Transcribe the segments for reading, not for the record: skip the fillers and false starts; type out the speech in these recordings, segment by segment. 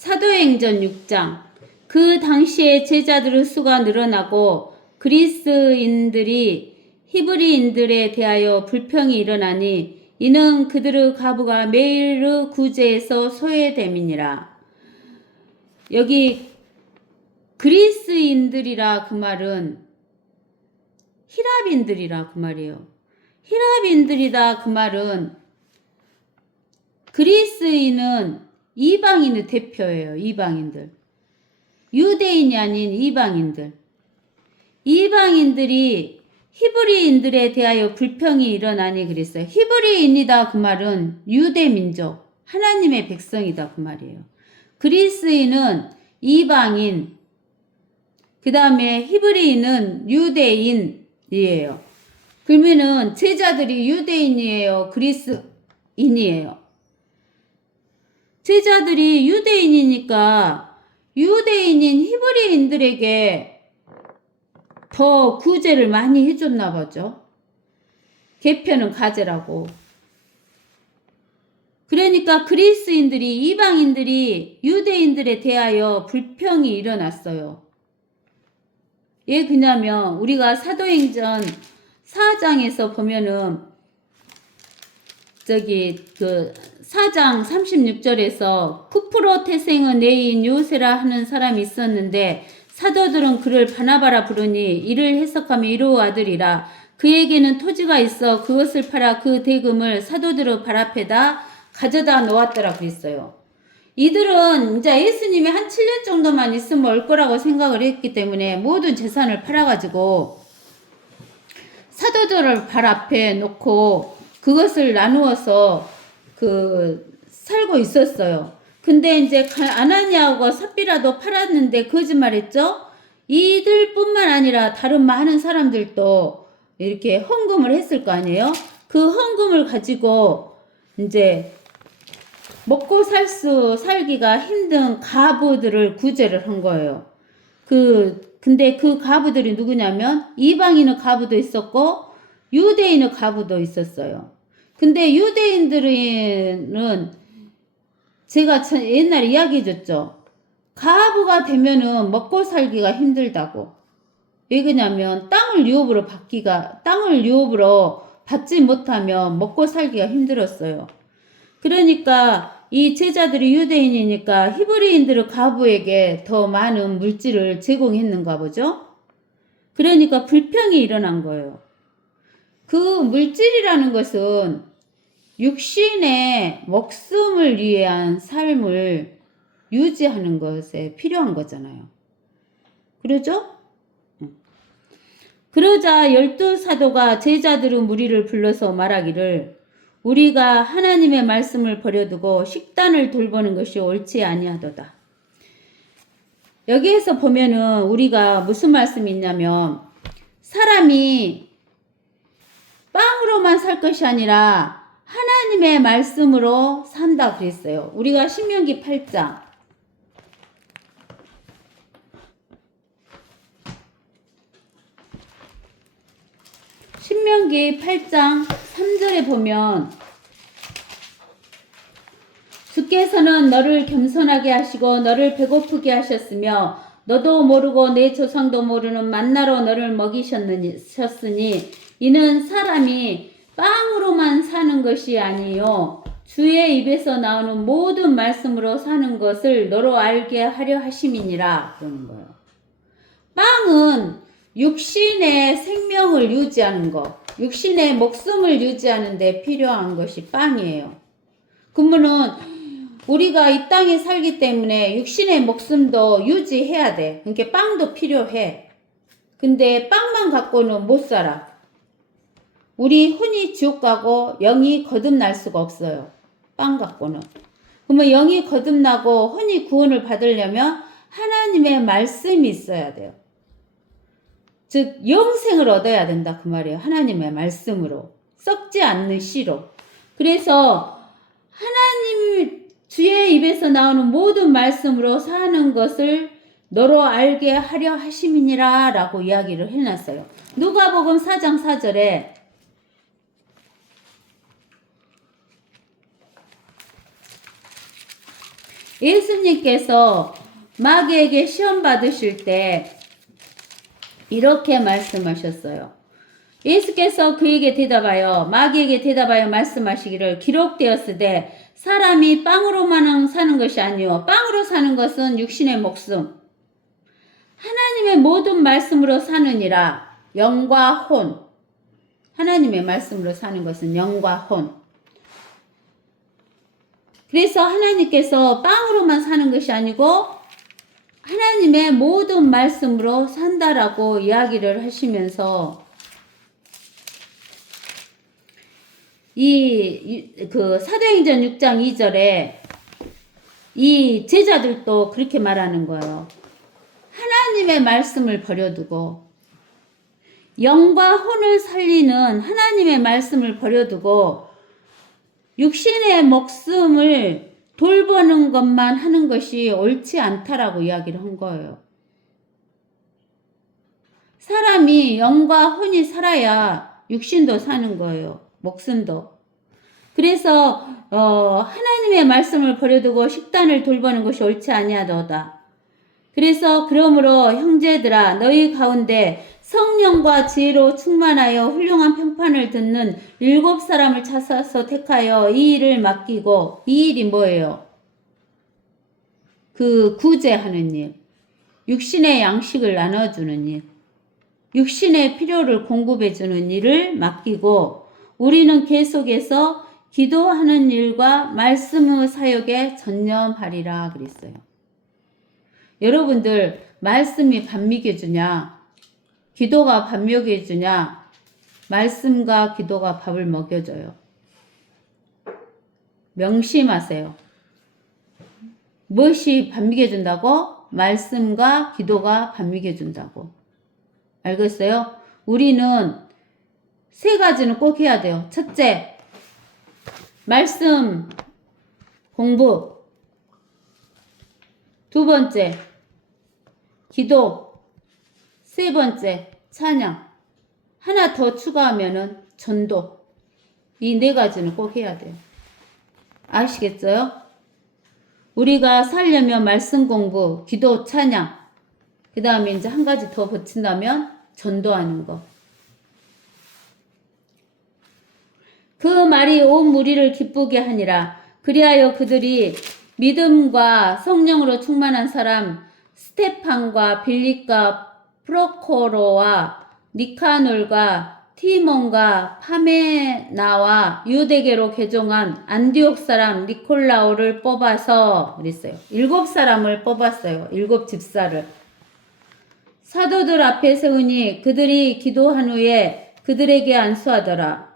사도행전 6장. 그 당시에 제자들의 수가 늘어나고 그리스인들이 히브리인들에 대하여 불평이 일어나니 이는 그들의 가부가 매일의 구제에서 소외됨이니라. 여기 그리스인들이라 그 말은 히랍인들이라 그 말이에요. 히랍인들이다 그 말은 그리스인은 이방인의 대표예요. 이방인들. 유대인이 아닌 이방인들. 이방인들이 히브리인들에 대하여 불평이 일어나니 그랬어요. 히브리인이다 그 말은 유대민족, 하나님의 백성이다 그 말이에요. 그리스인은 이방인, 그 다음에 히브리인은 유대인이에요. 그러면은 제자들이 유대인이에요? 그리스인이에요? 제자들이 유대인이니까 유대인인 히브리인들에게 더 구제를 많이 해줬나 보죠. 계표는 가제라고. 그러니까 그리스인들이, 이방인들이 유대인들에 대하여 불평이 일어났어요. 왜 그냐면 우리가 사도행전 4장에서 보면은 그 4장 36절에서 쿠프로 태생의 내인 요세라 하는 사람이 있었는데 사도들은 그를 바나바라 부르니 이를 해석하며 이로 아들이라. 그에게는 토지가 있어 그것을 팔아 그 대금을 사도들의 발 앞에다 가져다 놓았더라 그랬어요. 이들은 이제 예수님이 한 7년 정도만 있으면 올 거라고 생각을 했기 때문에 모든 재산을 팔아가지고 사도들을 발 앞에 놓고 그것을 나누어서 살고 있었어요. 근데 이제 아나니아하고 삽비라도 팔았는데 거짓말했죠? 이들뿐만 아니라 다른 많은 사람들도 이렇게 헌금을 했을 거 아니에요? 그 헌금을 가지고 이제 먹고 살기가 힘든 가부들을 구제를 한 거예요. 근데 그 가부들이 누구냐면 이방인의 가부도 있었고 유대인의 가부도 있었어요. 근데 유대인들은 제가 옛날에 이야기해 줬죠. 가부가 되면은 먹고 살기가 힘들다고. 왜 그러냐면 땅을 유업으로 받지 못하면 먹고 살기가 힘들었어요. 그러니까 이 제자들이 유대인이니까 히브리인들의 가부에게 더 많은 물질을 제공했는가 보죠. 그러니까 불평이 일어난 거예요. 그 물질이라는 것은 육신의 목숨을 위한 삶을 유지하는 것에 필요한 거잖아요. 그러죠? 그러자 12사도가 제자들의 무리를 불러서 말하기를 우리가 하나님의 말씀을 버려두고 식단을 돌보는 것이 옳지 아니하도다. 여기에서 보면은 우리가 무슨 말씀이 있냐면 사람이 빵으로만 살 것이 아니라 하나님의 말씀으로 산다 그랬어요. 우리가 신명기 8장 신명기 8장 3절에 보면 주께서는 너를 겸손하게 하시고 너를 배고프게 하셨으며 너도 모르고 내 조상도 모르는 만나로 너를 먹이셨으니 이는 사람이 빵으로만 사는 것이 아니요 주의 입에서 나오는 모든 말씀으로 사는 것을 너로 알게 하려 하심이니라 그러는 거예요. 빵은 육신의 생명을 유지하는 것, 육신의 목숨을 유지하는 데 필요한 것이 빵이에요. 그러면은 우리가 이 땅에 살기 때문에 육신의 목숨도 유지해야 돼. 그러니까 빵도 필요해. 근데 빵만 갖고는 못 살아. 우리 혼이 지옥 가고 영이 거듭날 수가 없어요. 빵 갖고는. 그러면 영이 거듭나고 혼이 구원을 받으려면 하나님의 말씀이 있어야 돼요. 즉 영생을 얻어야 된다 그 말이에요. 하나님의 말씀으로. 썩지 않는 씨로. 그래서 하나님 주의 입에서 나오는 모든 말씀으로 사는 것을 너로 알게 하려 하심이니라 라고 이야기를 해놨어요. 누가복음 4장 4절에 예수님께서 마귀에게 시험 받으실 때 이렇게 말씀하셨어요. 예수께서 그에게 대답하여 마귀에게 대답하여 말씀하시기를 기록되었으되 사람이 빵으로만 사는 것이 아니요 빵으로 사는 것은 육신의 목숨 하나님의 모든 말씀으로 사느니라. 영과 혼. 하나님의 말씀으로 사는 것은 영과 혼. 그래서 하나님께서 빵으로만 사는 것이 아니고 하나님의 모든 말씀으로 산다라고 이야기를 하시면서 사도행전 6장 2절에 이 제자들도 그렇게 말하는 거예요. 하나님의 말씀을 버려두고 영과 혼을 살리는 하나님의 말씀을 버려두고 육신의 목숨을 돌보는 것만 하는 것이 옳지 않다라고 이야기를 한 거예요. 사람이 영과 혼이 살아야 육신도 사는 거예요. 목숨도. 그래서 하나님의 말씀을 버려두고 식단을 돌보는 것이 옳지 아니하도다. 그래서 그러므로 형제들아 너희 가운데 성령과 지혜로 충만하여 훌륭한 평판을 듣는 7사람을 찾아서 택하여 이 일을 맡기고 이 일이 뭐예요? 구제하는 일. 육신의 양식을 나눠주는 일. 육신의 필요를 공급해주는 일을 맡기고 우리는 계속해서 기도하는 일과 말씀의 사역에 전념하리라 그랬어요. 여러분들 말씀이 밥 먹여주냐? 기도가 밥 먹여주냐? 말씀과 기도가 밥을 먹여줘요. 명심하세요. 무엇이 밥 먹여준다고? 말씀과 기도가 밥 먹여준다고. 알겠어요? 우리는 3가지는 꼭 해야 돼요. 첫째, 말씀 공부. 2번째, 기도. 3번째, 찬양. 하나 더 추가하면은 전도. 이 4가지는 꼭 해야 돼요. 아시겠어요? 우리가 살려면 말씀 공부, 기도, 찬양. 그 다음에 이제 한 가지 더 붙인다면 전도하는 거. 그 말이 온 무리를 기쁘게 하니라. 그리하여 그들이 믿음과 성령으로 충만한 사람 스테판과 빌립과 프로코로와 니카놀과 티몬과 파메나와 유대계로 개종한 안디옥 사람 니콜라오를 뽑아서 그랬어요. 7사람을 뽑았어요. 7집사를. 사도들 앞에 세우니 그들이 기도한 후에 그들에게 안수하더라.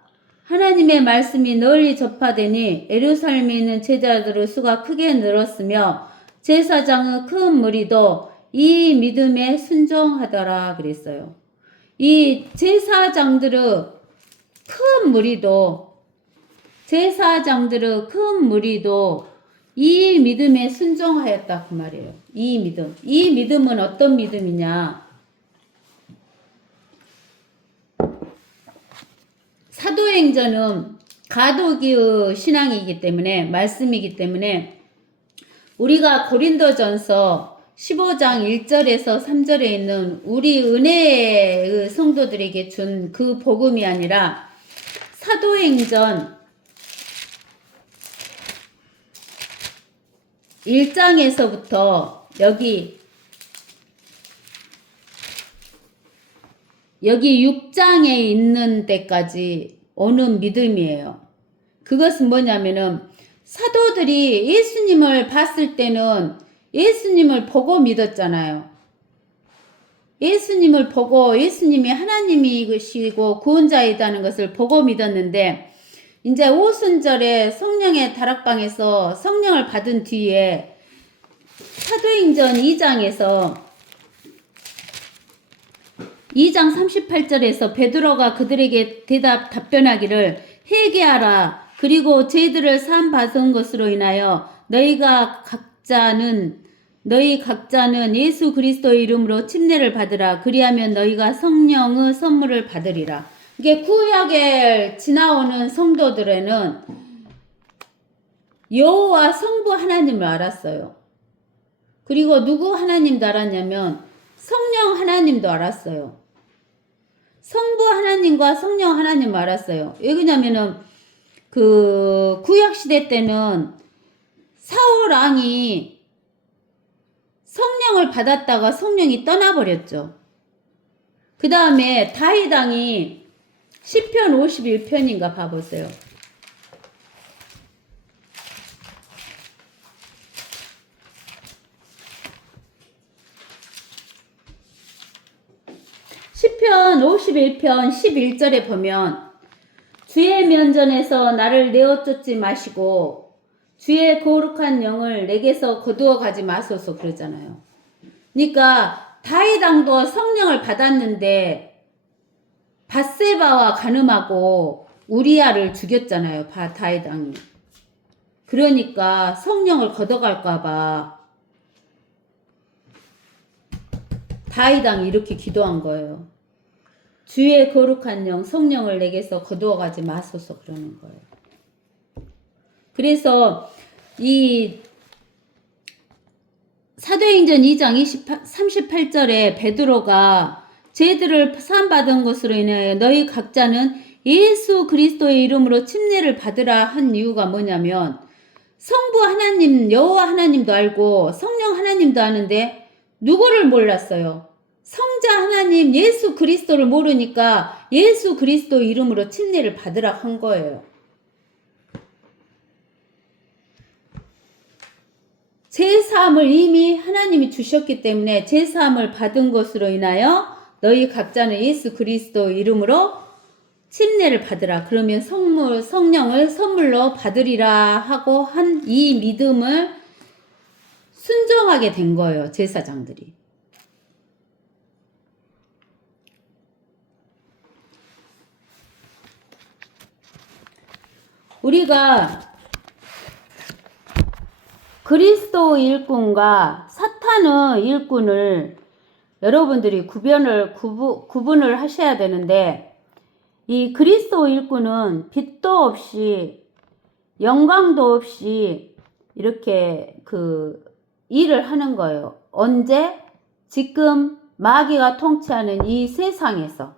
하나님의 말씀이 널리 전파되니 예루살렘에 있는 제자들의 수가 크게 늘었으며 제사장의 큰 무리도 이 믿음에 순종하더라 그랬어요. 이 제사장들의 큰 무리도 이 믿음에 순종하였다 그 말이에요. 이 믿음은 어떤 믿음이냐? 사도행전은 가독의 신앙이기 때문에 말씀이기 때문에 우리가 고린도전서 15장 1절에서 3절에 있는 우리 은혜의 성도들에게 준 그 복음이 아니라 사도행전 1장에서부터 여기 6장에 있는 데까지 오는 믿음이에요. 그것은 뭐냐면은 사도들이 예수님을 봤을 때는 예수님을 보고 믿었잖아요. 예수님을 보고 예수님이 하나님이시고 구원자이다는 것을 보고 믿었는데 이제 오순절에 성령의 다락방에서 성령을 받은 뒤에 사도행전 2장 38절에서 베드로가 그들에게 답변하기를 회개하라. 그리고 죄들을 사함 받은 것으로 인하여 너희 각자는 예수 그리스도의 이름으로 침례를 받으라. 그리하면 너희가 성령의 선물을 받으리라. 이게 구약에 지나오는 성도들에는 여호와 성부 하나님을 알았어요. 그리고 누구 하나님도 알았냐면 성령 하나님도 알았어요. 성부 하나님과 성령 하나님을 알았어요. 왜냐면은 그 구약시대 때는 사울 왕이 성령을 받았다가 성령이 떠나버렸죠. 그 다음에 다윗 왕이 시편 51편인가 봐보세요. 시편 51편 11절에 보면 주의 면전에서 나를 내어 쫓지 마시고 주의 거룩한 영을 내게서 거두어 가지 마소서 그러잖아요. 그러니까 다윗 왕도 성령을 받았는데 밧세바와 간음하고 우리아를 죽였잖아요. 다윗 왕이. 그러니까 성령을 걷어갈까 봐 다윗 왕이 이렇게 기도한 거예요. 주의 거룩한 영 성령을 내게서 거두어 가지 마소서 그러는 거예요. 그래서 이 사도행전 2장 38절에 베드로가 죄들을 사함받은 것으로 인하여 너희 각자는 예수 그리스도의 이름으로 침례를 받으라 한 이유가 뭐냐면 성부 하나님 여호와 하나님도 알고 성령 하나님도 아는데 누구를 몰랐어요? 성자 하나님 예수 그리스도를 모르니까 예수 그리스도 이름으로 침례를 받으라 한 거예요. 제사함을 이미 하나님이 주셨기 때문에 제사함을 받은 것으로 인하여 너희 각자는 예수 그리스도 이름으로 침례를 받으라. 그러면 성령을 선물로 받으리라 하고 한 이 믿음을 순종하게 된 거예요. 제사장들이. 우리가 그리스도 일꾼과 사탄의 일꾼을 여러분들이 구분을 하셔야 되는데 이 그리스도 일꾼은 빛도 없이 영광도 없이 이렇게 그 일을 하는 거예요. 언제? 지금 마귀가 통치하는 이 세상에서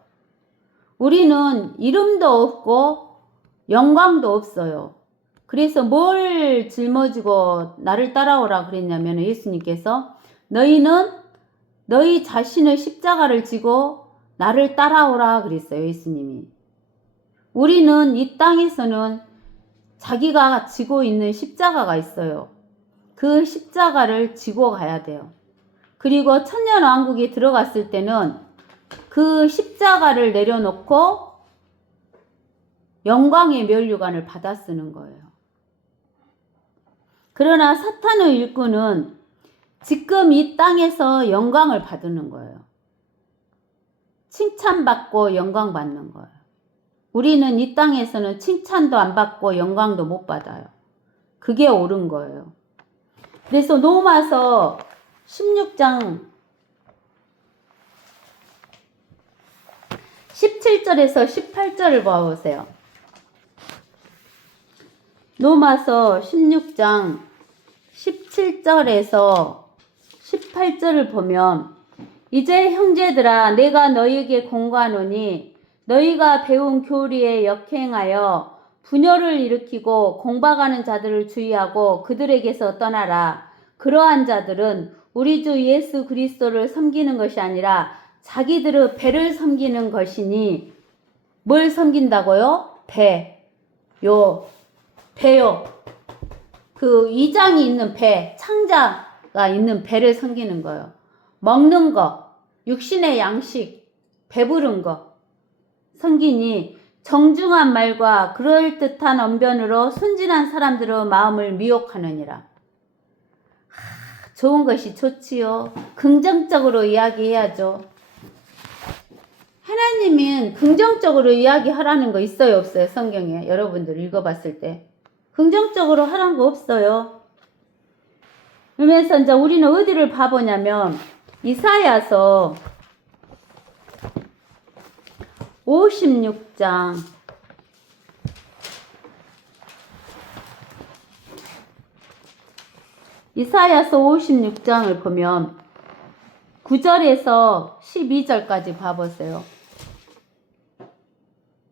우리는 이름도 없고 영광도 없어요. 그래서 뭘 짊어지고 나를 따라오라 그랬냐면 예수님께서 너희는 너희 자신의 십자가를 지고 나를 따라오라 그랬어요. 예수님이. 우리는 이 땅에서는 자기가 지고 있는 십자가가 있어요. 그 십자가를 지고 가야 돼요. 그리고 천년왕국에 들어갔을 때는 그 십자가를 내려놓고 영광의 면류관을 받아 쓰는 거예요. 그러나 사탄의 일꾼은 지금 이 땅에서 영광을 받는 거예요. 칭찬받고 영광 받는 거예요. 우리는 이 땅에서는 칭찬도 안 받고 영광도 못 받아요. 그게 옳은 거예요. 그래서 로마서 16장 17절에서 18절을 봐보세요. 로마서 16장 17절에서 18절을 보면 이제 형제들아 내가 너희에게 공고하노니 너희가 배운 교리에 역행하여 분열을 일으키고 공박하는 자들을 주의하고 그들에게서 떠나라. 그러한 자들은 우리 주 예수 그리스도를 섬기는 것이 아니라 자기들의 배를 섬기는 것이니 뭘 섬긴다고요? 배요. 그 위장이 있는 배, 창자가 있는 배를 섬기는 거예요. 먹는 거, 육신의 양식, 배부른 거 섬기니 정중한 말과 그럴듯한 언변으로 순진한 사람들의 마음을 미혹하느니라. 좋은 것이 좋지요. 긍정적으로 이야기해야죠. 하나님은 긍정적으로 이야기하라는 거 있어요, 없어요? 성경에 여러분들 읽어봤을 때 긍정적으로 하라는 거 없어요. 그러면서 이제 우리는 어디를 봐보냐면 이사야서 56장 이사야서 56장을 보면 9절에서 12절까지 봐보세요.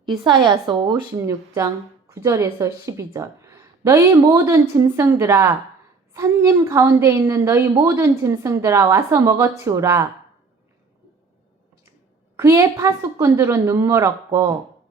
이사야서 56장 9절에서 12절. 너희 모든 짐승들아, 산림 가운데 있는 너희 모든 짐승들아, 와서 먹어치우라. 그의 파수꾼들은 눈멀었고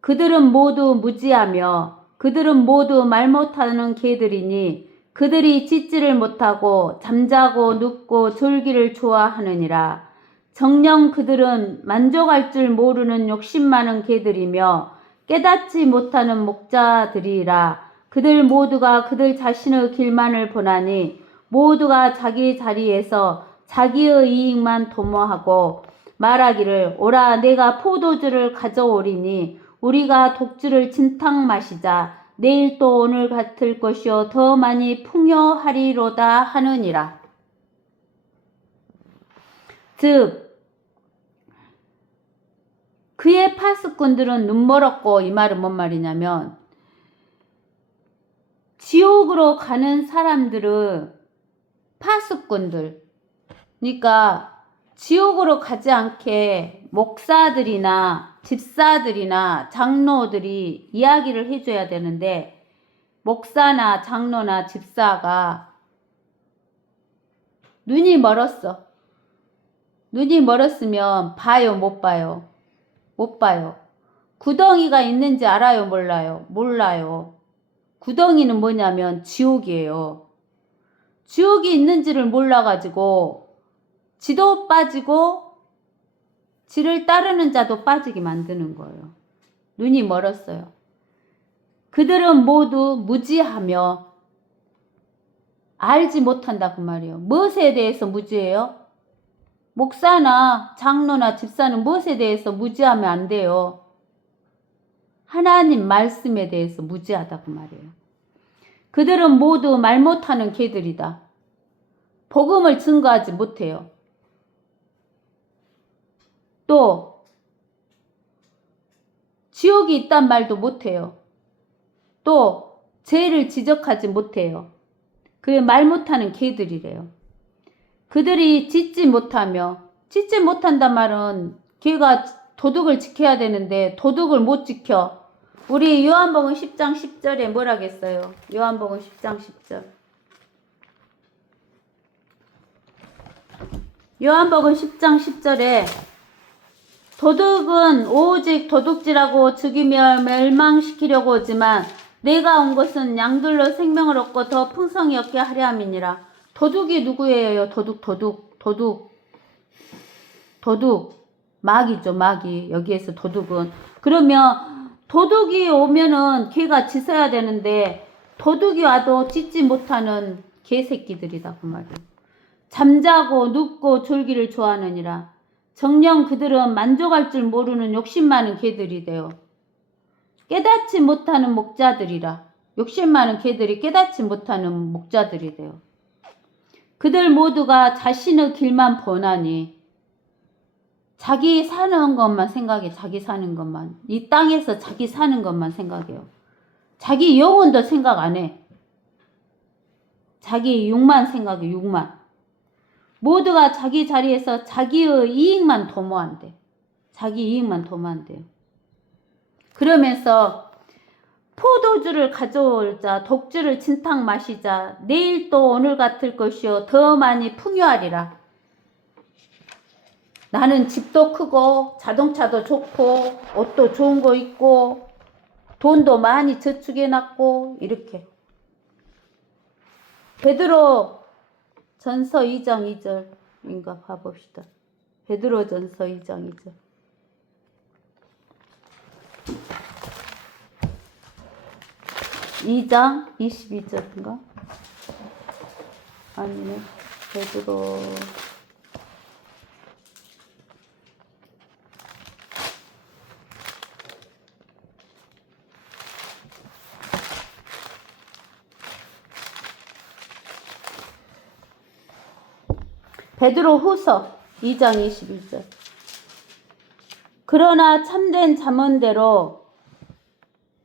그들은 모두 무지하며 그들은 모두 말 못하는 개들이니 그들이 짖지를 못하고 잠자고 눕고 졸기를 좋아하느니라. 정녕 그들은 만족할 줄 모르는 욕심 많은 개들이며 깨닫지 못하는 목자들이라. 그들 모두가 그들 자신의 길만을 보나니 모두가 자기 자리에서 자기의 이익만 도모하고 말하기를 오라 내가 포도주를 가져오리니 우리가 독주를 진탕 마시자. 내일 또 오늘 같을 것이요 더 많이 풍요하리로다 하느니라. 즉 그의 파수꾼들은 눈멀었고, 이 말은 뭔 말이냐면 지옥으로 가는 사람들은 파수꾼들, 그러니까 지옥으로 가지 않게 목사들이나 집사들이나 장로들이 이야기를 해줘야 되는데, 목사나 장로나 집사가 눈이 멀었어. 눈이 멀었으면 봐요, 못 봐요? 못 봐요. 구덩이가 있는지 알아요, 몰라요? 몰라요. 구덩이는 뭐냐면 지옥이에요. 지옥이 있는지를 몰라가지고 지도 빠지고 지를 따르는 자도 빠지게 만드는 거예요. 눈이 멀었어요. 그들은 모두 무지하며 알지 못한다 그 말이에요. 무엇에 대해서 무지해요? 목사나 장로나 집사는 무엇에 대해서 무지하면 안 돼요. 하나님 말씀에 대해서 무지하다 그 말이에요. 그들은 모두 말 못하는 개들이다. 복음을 증거하지 못해요. 또 지옥이 있단 말도 못해요. 또 죄를 지적하지 못해요. 그게 말 못하는 개들이래요. 그들이 짖지 못하며, 짖지 못한단 말은 걔가 도둑을 지켜야 되는데 도둑을 못 지켜. 우리 요한복음 10장 10절에 뭐라겠어요? 요한복음 10장 10절. 요한복음 10장 10절에 도둑은 오직 도둑질하고 죽이며 멸망시키려고 오지만 내가 온 것은 양들로 생명을 얻고 더 풍성히 얻게 하려 함이니라. 도둑이 누구예요? 도둑. 마귀죠, 마귀. 여기에서 도둑은. 그러면 도둑이 오면은 걔가 짖어야 되는데 도둑이 와도 짖지 못하는 개새끼들이다 그 말이에요. 잠자고 눕고 졸기를 좋아하느니라. 정녕 그들은 만족할 줄 모르는 욕심 많은 개들이 돼요. 깨닫지 못하는 목자들이라. 욕심 많은 개들이 깨닫지 못하는 목자들이 돼요. 그들 모두가 자신의 길만 보나니 자기 사는 것만 생각해. 자기 사는 것만. 이 땅에서 자기 사는 것만 생각해요. 자기 영혼도 생각 안 해. 자기 육만 생각해. 육만. 모두가 자기 자리에서 자기의 이익만 도모한대. 자기 이익만 도모한대요. 그러면서 포도주를 가져올 자, 독주를 진탕 마시자. 내일 또 오늘 같을 것이요 더 많이 풍요하리라. 나는 집도 크고 자동차도 좋고 옷도 좋은 거 입고 돈도 많이 저축해놨고 이렇게. 베드로 전서 2장 2절인가 봐봅시다. 베드로 전서 2장 2절. (2장 22절인가) 아니네. 베드로 후서 2장 21절. 그러나 참된 잠언대로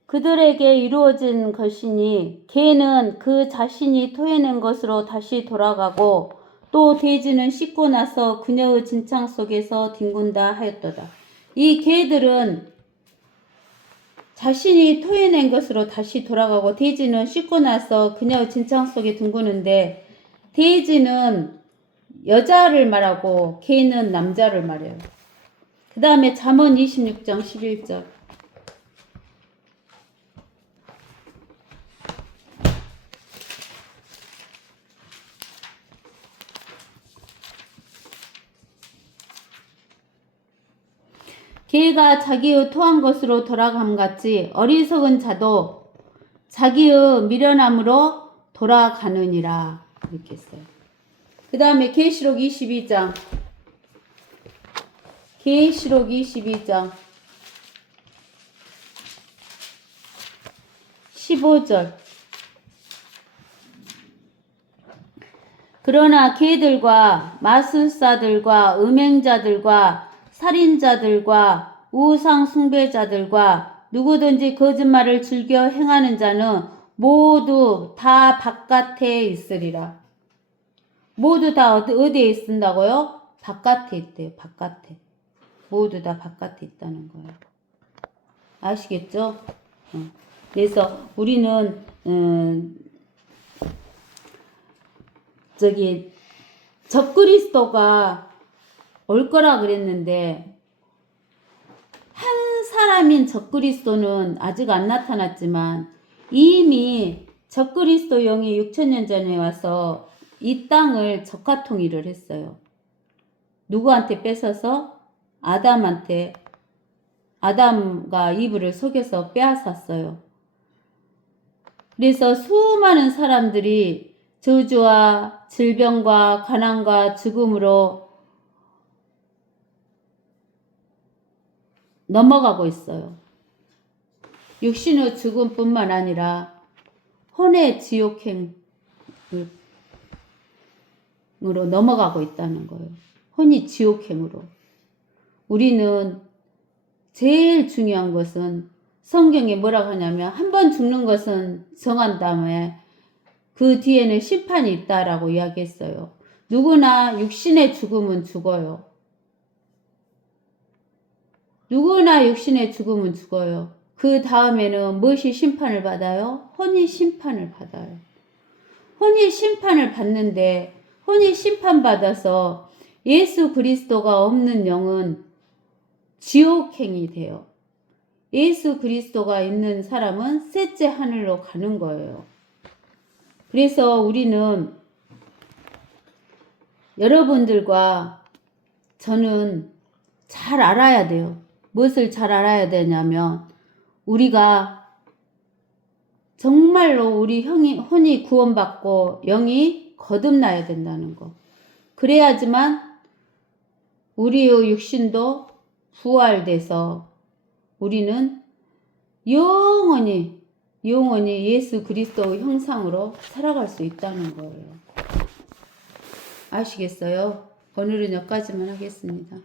그들에게 이루어진 것이니 개는 그 자신이 토해낸 것으로 다시 돌아가고 또 돼지는 씻고 나서 그녀의 진창 속에서 뒹군다 하였도다. 이 개들은 자신이 토해낸 것으로 다시 돌아가고 돼지는 씻고 나서 그녀의 진창 속에 뒹구는데 돼지는 여자를 말하고 개는 남자를 말해요. 그 다음에 잠언 26장 11절. 개가 자기의 토한 것으로 돌아감같이 어리석은 자도 자기의 미련함으로 돌아가느니라. 이렇게 했어요. 그 다음에 계시록 22장. 계시록 22장 15절. 그러나 개들과 마술사들과 음행자들과 살인자들과 우상 숭배자들과 누구든지 거짓말을 즐겨 행하는 자는 모두 다 바깥에 있으리라. 모두 다 어디에 있는다고요? 바깥에 있대요. 바깥에. 모두 다 바깥에 있다는 거예요. 아시겠죠? 그래서 우리는 적그리스도가 올 거라 그랬는데 한 사람인 적그리스도는 아직 안 나타났지만 이미 적그리스도 영이 6천년 전에 와서 이 땅을 적화통일을 했어요. 누구한테 뺏어서? 아담과 이브를 속여서 빼앗았어요. 그래서 수많은 사람들이 저주와 질병과 가난과 죽음으로 넘어가고 있어요. 육신의 죽음뿐만 아니라 혼의 지옥행으로 넘어가고 있다는 거예요. 혼이 지옥행으로. 우리는 제일 중요한 것은 성경에 뭐라고 하냐면 한 번 죽는 것은 정한 다음에 그 뒤에는 심판이 있다라고 이야기했어요. 누구나 육신의 죽음은 죽어요. 누구나 육신의 죽음은 죽어요. 그 다음에는 무엇이 심판을 받아요? 혼이 심판을 받아요. 혼이 심판을 받는데 혼이 심판받아서 예수 그리스도가 없는 영은 지옥행이 돼요. 예수 그리스도가 있는 사람은 셋째 하늘로 가는 거예요. 그래서 우리는 여러분들과 저는 잘 알아야 돼요. 무엇을 잘 알아야 되냐면 우리가 정말로 우리 혼이 구원받고 영이 거듭나야 된다는 거. 그래야지만 우리의 육신도 부활돼서 우리는 영원히 예수 그리스도의 형상으로 살아갈 수 있다는 거예요. 아시겠어요? 오늘은 여기까지만 하겠습니다.